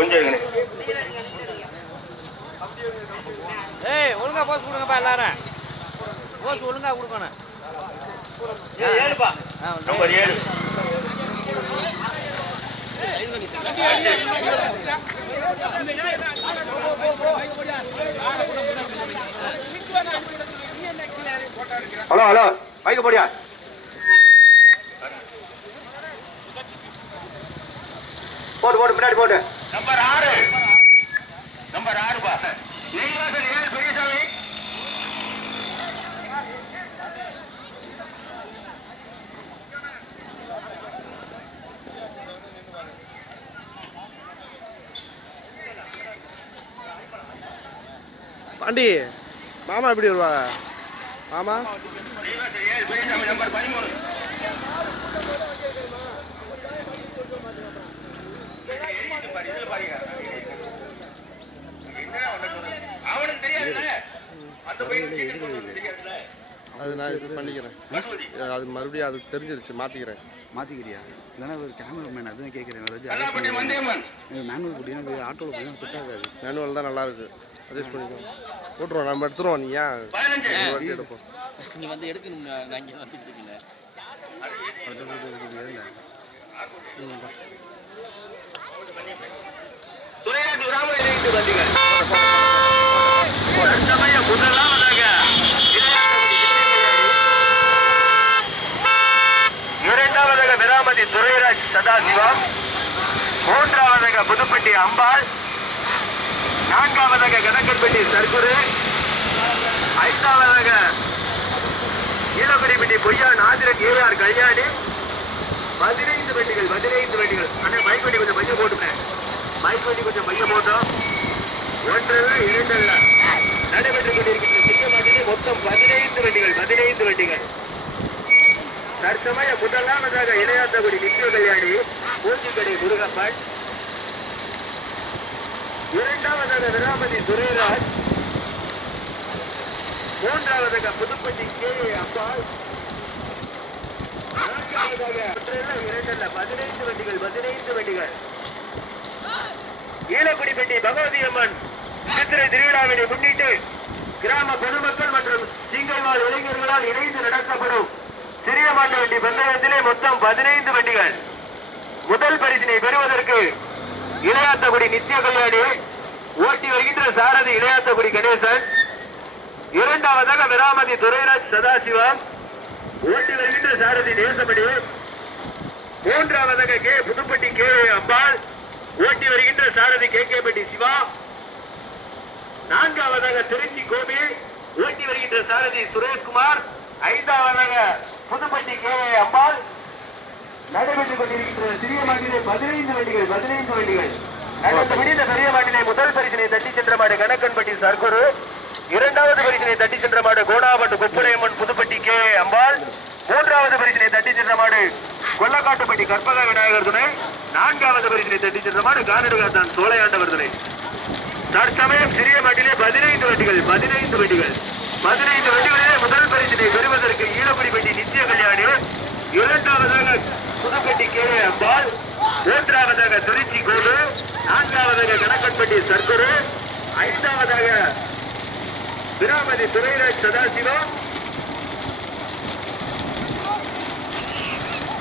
கொஞ்சம் ஏய் ஒழுங்கா போஸ் கொடுங்கப்பா எல்லாரும். போஸ் ஒழுங்கா கொடுக்கணும். ஏழுப்பா. நம்பர் ஏழு. ஹலோ ஹலோ பைக்க போடியா? போட்டு போட்டு பின்னாடி போட்டு நம்பர் ஆறு. நம்பர் ஆறுப்பா நெய்வாசல் ஏழு பெரியசாமி. பாண்டி மாமா எப்படி வருவாங்க? மாமா? நம்பர் பதிமூணு. அது நான் இது பண்ணிக்கிறேன். அது மறுபடியும் அது தெரிஞ்சிருச்சு மாற்றிக்கிறேன் மாற்றிக்கிறியா இல்லைன்னா ஒரு கேமராமேன் அதுதான் கேட்குறேன் மந்தியம்மன் மேனுவல் போட்டிங்கன்னா போய் ஆட்டோவில் போய் செட் ஆகாது. மேனுவல் தான் நல்லா இருக்கு. அட்ஜஸ்ட் பண்ணிக்கோ போட்டுருவோம் நம்ம எடுத்துருவோம் நீ ஏன்? எடுப்போம் நீ வந்து எடுக்கணும் நான் இங்கே வந்துட்டு இருக்கல துறைராஜ் விராம இணைந்து வந்தீர்கள் தற்சமயம் முதலாவதாக இரண்டாவதாக விராமதி சதாசிவம் மூன்றாவதாக புதுப்பட்டி அம்பாள் நான்காவதாக கணக்கன்பட்டி சர்க்குரு ஐந்தாவதாக ஈழக்குடிப்பட்டி பொய்யா நாதிரன் ஏஆர் கல்யாணி. பதினைந்து வண்டிகள் பதினைந்து வண்டிகள் அண்ணன் மைக் வண்டி கொஞ்சம் மைய போட்டுனேன் மைக் வண்டி கொஞ்சம் மைய போட்டோம். ஒன்றல்ல இரண்டல்ல. நடைபெற்றுக் கொண்டிருக்கின்ற சிறிய மாட்டிலே மொத்தம் பதினைந்து வண்டிகள் பதினைந்து வண்டிகள் தற்சமய முதலாவதாக இளையாத்தகுடி நித்திய கல்யாணி பூஞ்சிக்கடை முருகப்பன். இரண்டாவதாக விராமதி துரைராஜ். மூன்றாவதாக புதுப்பட்டி கே. ஏ. அம்பாள். நான்காவதாக இரண்டல்ல பதினைந்து வண்டிகள் பதினைந்து வண்டிகள். ஈழக்குடிப்பட்டி பகவதி அம்மன் சித்திரை திருவிழாவினை முன்னிட்டு கிராம பொதுமக்கள் மற்றும் சிங்கல்வாழ் இளைஞர்களால் இணைந்து நடத்தப்படும் சிறிய மாட்டு வண்டி பந்தயத்திலே மொத்தம் பதினைந்து வண்டிகள். முதல் பரிசினை பெறுவதற்கு இளையாத்தகுடி நித்திய கல்யாணி ஓட்டி வருகின்ற சாரதி இளையாத்தகுடி கணேசன். இரண்டாவதாக விராமதி துரைராஜ் சதாசிவம் ஓட்டி வருகின்ற சாரதி நேசமணி. மூன்றாவதாக கே புதுப்பட்டி கே அம்பாள் ஓட்டி வருகின்ற சாரதி கே கேபட்டி சிவா. நான்காவதாக திருச்சி கோபி ஓட்டி வருகின்ற சாரதி சுரேஷ்குமார். ஐந்தாவதாக கே அம்பாள் நடைபெற்றுக் கொண்டிருக்கின்ற சிறிய மாட்டிலே பதினைந்து வண்டிகள் பதினைந்து வண்டிகள். நடந்து முடிந்த பெரிய மாட்டிலே முதல் பரிசினை தட்டி சென்ற மாடு கணக்கன்பட்டி சர்க்குரு. இரண்டாவது பரிசினை தட்டி சென்ற மாடு கோடாபட்டு கொப்புரையம்மன் புதுப்பட்டி கே. அம்பாள் மூன்றாவது பரிசினை தட்டி சென்ற மாடு கொல்லக்காட்டுப்பட்டி கற்பக விநாயகர் துணை. நான்காவது பரிசினை தட்டி சென்ற மாடு கானடுகாத்தான் சோழையாண்டவர் துணை. தற்சமயம் சிறிய மாட்டிலே பதினைந்து வண்டிகள் பதினைந்து வண்டிகள். பதினைந்து வண்டிகளிலே முதல் பரிசினை பெறுவதற்கு ஈழக்குடிப்பட்டி நித்திய கல்யாணி இரண்டாவதாக புதுப்பட்டி கே அம்பாள் மூன்றாவதாக திருச்சி கோடு நான்காவதாக கணக்கன்பட்டி சர்க்குரு ஐந்தாவதாக விராமதி துறைராஜ் சதாசிவம்.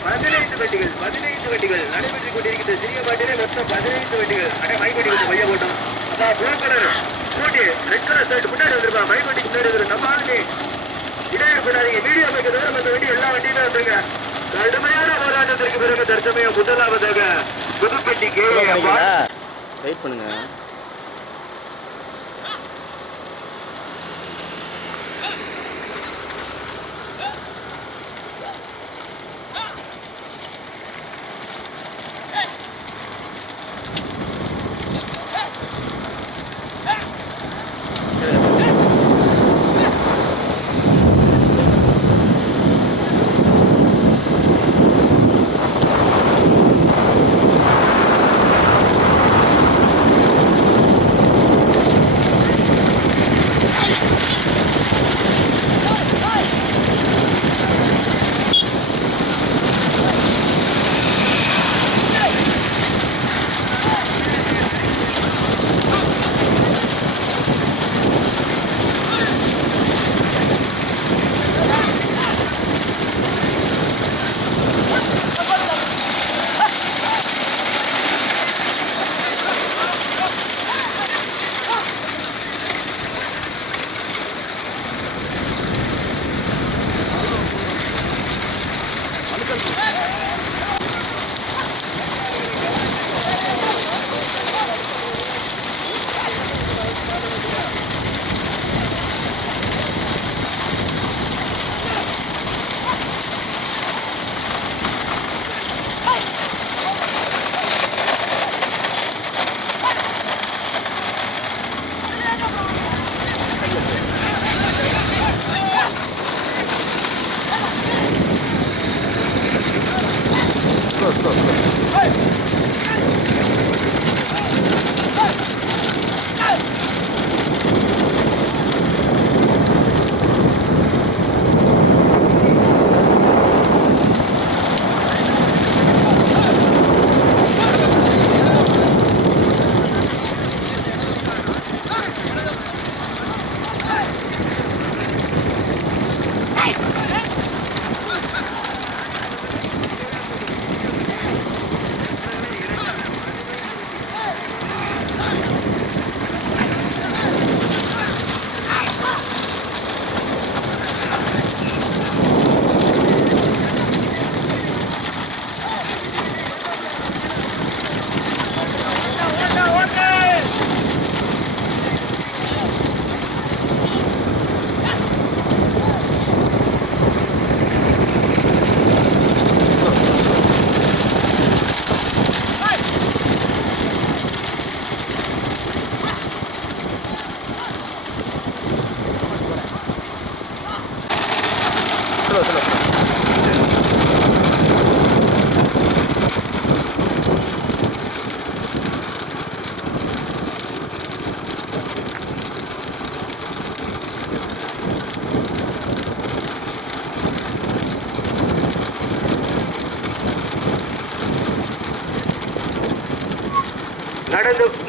பதினைந்து வண்டிகள் பதினைந்து வண்டிகள் நடைபெற்றுக் கொண்டிருக்கின்ற சிறிய பாட்டிலே மொத்தம் பதினைந்து வண்டிகள் அடே மைக் வண்டி மைய போட்டோம் அதான் blue colour scooty red colour shirt முன்னாடி வந்திருப்பா. மைக் முன்னாடி வந்துரு. நம்ம ஆளுங்க இடையே பண்ணாதீங்க வீடியோ அமைக்க தவிர மற்ற வண்டி எல்லா வண்டியுமே வந்துருங்க. கடுமையான போராட்டத்திற்கு பிறகு தற்சமயம் முதலாவதாக புதுப்பட்டி கே வெயிட் பண்ணுங்க.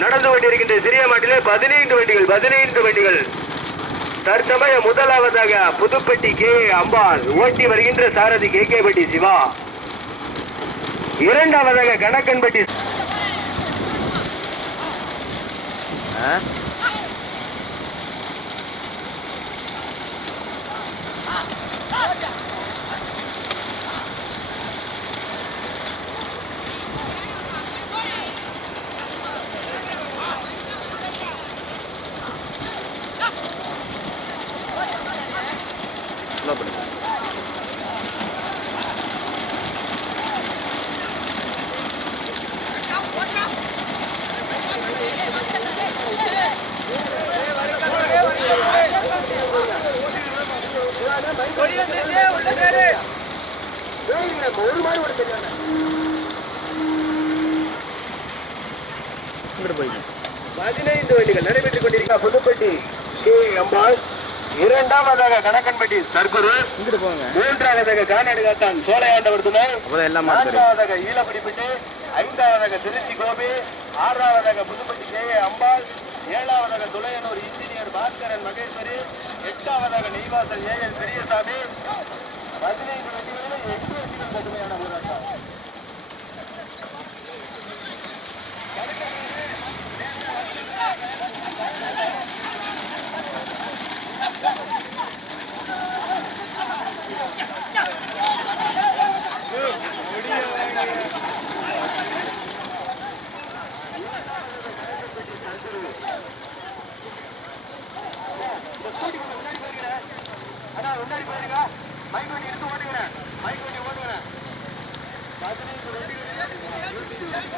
நடந்து கொண்டிருக்கின்ற சிறிய மாட்டிலே பதினைந்து வண்டிகள் பதினைந்து வண்டிகள். தற்சமய முதலாவதாக புதுப்பட்டி கே. அம்பாள் ஓட்டி வருகின்ற சாரதி கே. கே. பட்டி சிவா. இரண்டாவதாக கணக்கன்பட்டி என்ன இங்கிட்டு போய்ங்க பதினைந்து வண்டிகள் நடைபெற்றுக் கொண்டிருக்கிற புதுப்பட்டி கே அம்பாள். இரண்டாவதாக கணக்கன்பட்டி சர்க்குரு. மூன்றாவதாக கானாடு காத்தான் சோலையாண்டவர் துணர் அப்பதான் எல்லாம் மாறி தெரியும் நான்காவதாக ஈழப்படிப்பட்டு ஐந்தாவதாக திருச்சி கோபி ஆறாவதாக புதுப்பட்டி கே அம்பாள். ஏழாவதாக துளையனூர் இன்ஜினியர் பாஸ்கரன் மகேஸ்வரி எட்டாவதாக நெய்வாசல் ஏஎல் பெரியசாமி பதினைந்து வண்டிகளில் எட்டு வண்டிகள் கடுமையான போராட்டம் அண்ணா முன்னாடி போயிருங்க மைக் வண்டி எடுத்து ஓட்டுகிறேன் மைக் வண்டி ஓட்டுகிறேன் பதினைந்து வண்டிகளில்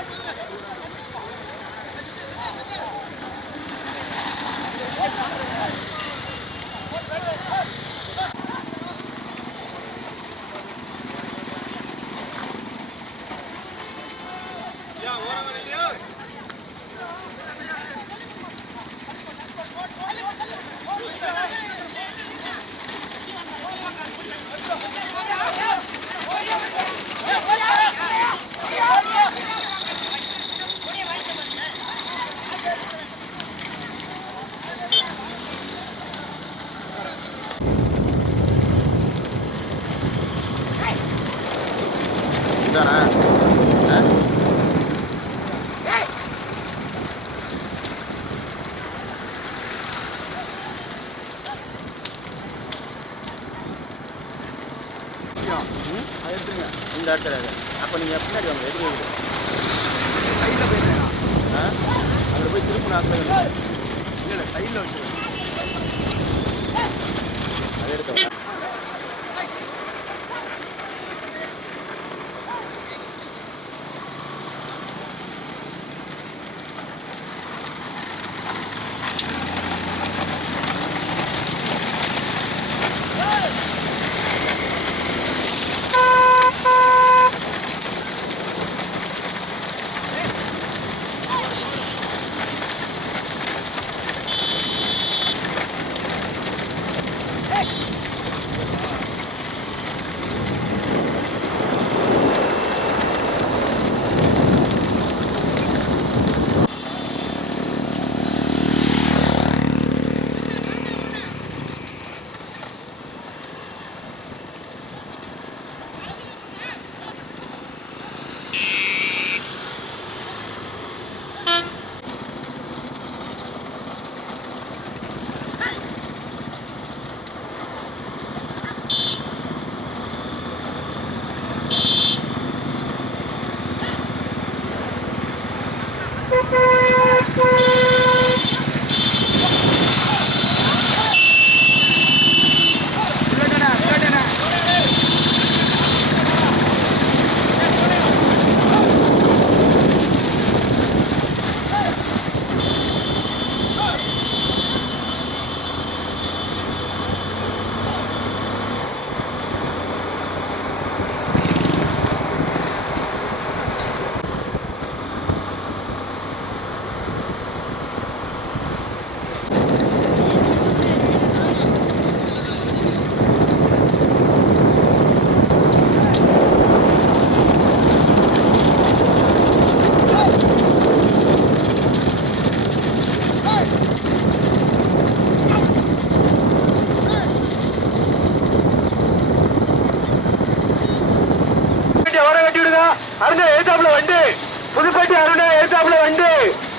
இதானா ஆ? ம்? இருக்கு. அப்ப நீங்க பின்னாடி வாங்க எதிரி வீடு சைடில் போயிருந்தேன் ஆ? அங்கே போய் திருப்பின ஆத்துல இல்லை இல்லை சைடில் வச்சு அதை எடுத்து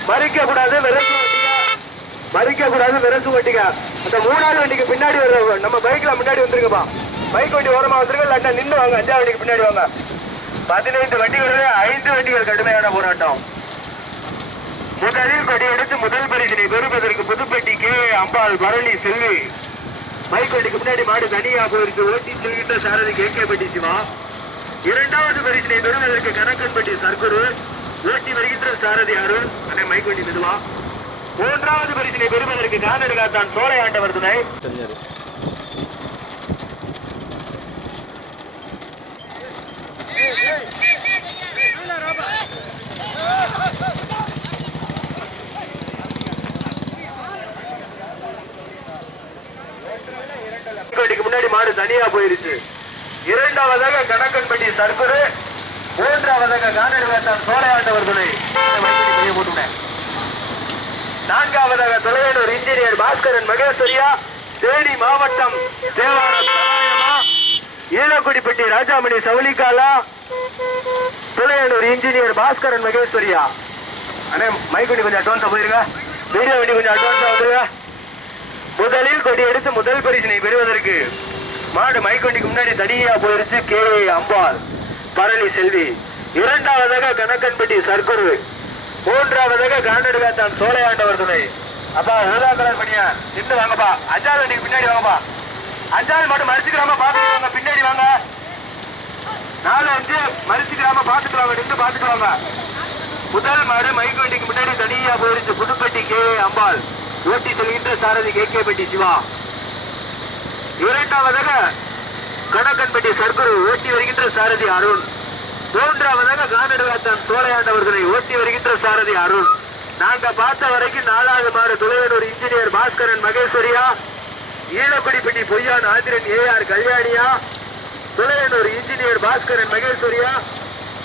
மறிக்க கூடாது விரசு வண்டிங்க. மறிக்க கூடாது விரசு வண்டிங்க. அந்த மூணாவது வண்டிக்கு பின்னாடி வர நம்ம பைக்ல முன்னாடி வந்துருங்கப்பா. பைக் வண்டி ஓரமா வந்துருங்க இல்லாட்டா நின்று வாங்க. அஞ்சாவது வண்டிக்கு பின்னாடி வாங்க. பதினைந்து வண்டிகளே ஐந்து வண்டிகள் கடுமையான போராட்டம். முதலில் கொடி எடுத்து முதல் பரிசினை பெறுவதற்கு புதுப்பட்டி கே. அம்பாள் பரணி செல்வி. பைக் வண்டிக்கு முன்னாடி மாடு தனியாக போயிருக்கு. ஓட்டி செல்கின்ற சாரதி கே. கே. பட்டி சிவா. இரண்டாவது பரிசினை பெறுவதற்கு கணக்கன்பட்டி சர்க்குரு. ஓட்டி வருகின்ற சாரதி அருண் அண்ணே மைக் வண்டி மெதுவா மூன்றாவது பரிசினை பெறுவதற்கு கானடு காத்தான் சோலை ஆண்டவர் துணை முன்னாடி மாடு தனியா போயிருச்சு. இரண்டாவதாக கணக்கன்பட்டி சர்க்குரு மூன்றாவதாக கானடு காத்தான் சோலை துணை போட்டுவிட்டேன் நான்காவதாக தொலைவேலூர் இன்ஜினியர் பாஸ்கரன் மகேஸ்வரியா தேனி மாவட்டம் தேவாரம் ஈழக்குடிப்பட்டி ராஜாமணி சவுளிக்காலா துளையனூர் இன்ஜினியர் பாஸ்கரன் மகேஸ்வரியா. அண்ணே மைக்குடி கொஞ்சம் அட்வான்ஸா போயிருங்க. வீடியோ வண்டி கொஞ்சம் அட்வான்ஸா வந்துருங்க. முதலில் கொடி எடுத்து முதல் பரிசினை பெறுவதற்கு மாடு மைக்கொண்டிக்கு முன்னாடி தனியா போயிருச்சு கே அம்பாள். பரணி செல்வி. இரண்டாவதாக கணக்கன்பட்டி சர்க்குரு. மூன்றாவதாக காண்டடுகாத்தான் சோழையாண்டவர் துணை அப்பா ஊதா கலர் பண்ணியா நின்று வாங்கப்பா. அஞ்சாவது அன்னைக்கு பின்னாடி வாங்கப்பா. அஞ்சாவது மட்டும் மறுத்துக்கிறாம பாத்துட்டு பின்னாடி வாங்க. நாலு அஞ்சு மறிச்சுக்கிறாம பாத்துட்டு நின்று பாத்துட்டு முதல் மாடு மைக் வண்டிக்கு முன்னாடி தனியா போயிருச்சு. புதுப்பட்டி கே. அம்பாள். ஓட்டி செல்கின்ற சாரதி கே. கே. பெட்டி சிவா. இரண்டாவதாக கணக்கன்பட்டி சர்க்குரு ஓட்டி வருகின்ற சாரதி அருண். மூன்றாவதாக கானடுகாத்தான் சோழையாண்டவர்களை ஓட்டி வருகின்ற சாரதி அருண். நாங்க பார்த்த வரைக்கும் நாலாவது மாடு துளையனூர் இன்ஜினியர் பாஸ்கரன் மகேஸ்வரியா ஈழக்குடிப்பட்டி பொய்யான் ஆந்திரன் ஏஆர் கல்யாணியா துளையனூர் இன்ஜினியர் பாஸ்கரன் மகேஸ்வரியா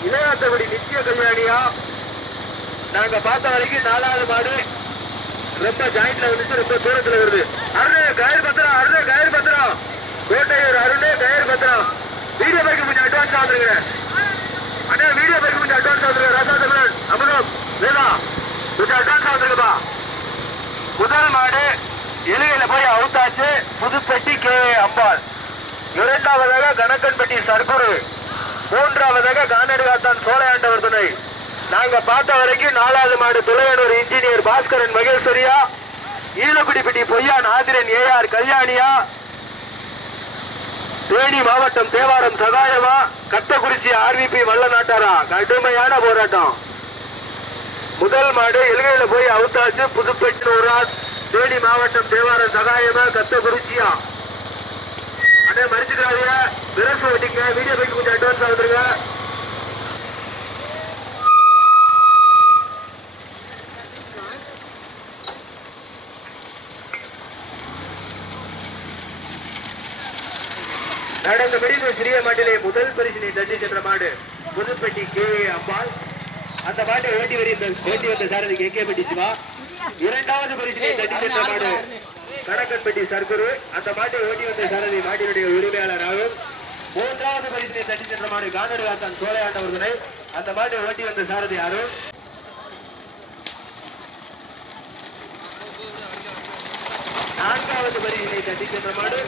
இளையாத்தகுடி நித்திய கல்யாணியா. நாங்க பார்த்த வரைக்கும் நாலாவது மாடு ரொம்ப ஜாயிண்ட்ல வந்துச்சு ரொம்ப தூரத்துல வருது. அருணே கயிறு பத்திரம் அருணே கயிறு பத்திரம் கோட்டையூர் அருணே கயிறு பத்திரம் வீடியோ பைக்கு கொஞ்சம் அட்வான்ஸ் வந்துருங்க. அண்ணா வீடியோ பைக்கு கொஞ்சம் அட்வான்ஸ் வந்துருங்க. ராசா தமிழன் அமரம் வேதா கொஞ்சம் அட்வான்ஸ் வந்துருங்கப்பா. முதல் மாடு எலுகையில போய் அவுத்தாச்சு. புதுப்பட்டி கே. அம்பாள். இரண்டாவதாக கணக்கன்பட்டி சர்க்குரு. மூன்றாவதாக கானடுகாத்தான் சோழையாண்டவர் துணை. நாங்க பார்த்த வரைக்கும் நாலாவது மாடு துளையனூர் இன்ஜினியர் பாஸ்கரன் மகேஸ்வரியா ஈழக்குடிப்பட்டி பொய்யா நாதிரன் ஏஆர் கல்யாணியா தேனி மாவட்டம் தேவாரம் சகாயமா கத்தக்குறிச்சி ஆர்விபி வல்ல நாட்டாரா கடுமையான போராட்டம். முதல் மாடு இலங்கையில போய் அவுத்தாச்சு. புதுப்பட்டி ஊரான் தேனி மாவட்டம் தேவாரம் சகாயமா கத்தகுறிச்சியா அண்ணே மறிச்சுக்கிறாதீங்க. விரசு வெட்டிங்க வீடியோ கொஞ்சம் அட்வான்ஸ் ஆகுதுங்க நடந்தபடி இந்த சிறிய மாட்டிலே முதல் பரிசினை தட்டி சென்ற மாடு புதுப்பட்டி கே. அம்பாள். அந்த மாட்டை ஓட்டி வருகின்ற ஓட்டி வந்த சாரதி கே. கே. பட்டி சிவா. இரண்டாவது பரிசினை தட்டி சென்ற மாடு கணக்கன்பட்டி சர்க்குரு. அந்த மாட்டை ஓட்டி வந்த சாரதி மாட்டினுடைய உரிமையாளர் ஆகும். மூன்றாவது பரிசினை தட்டி சென்ற மாடு கானடு காத்தான் சோழையாண்டவர் துணை அந்த மாட்டை ஓட்டி வந்த சாரதி அருண் நான்காவது பரிசினை தட்டி சென்ற மாடு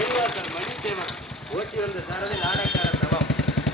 மணி தேவன் ஓட்டி வந்த சாரதி நாடக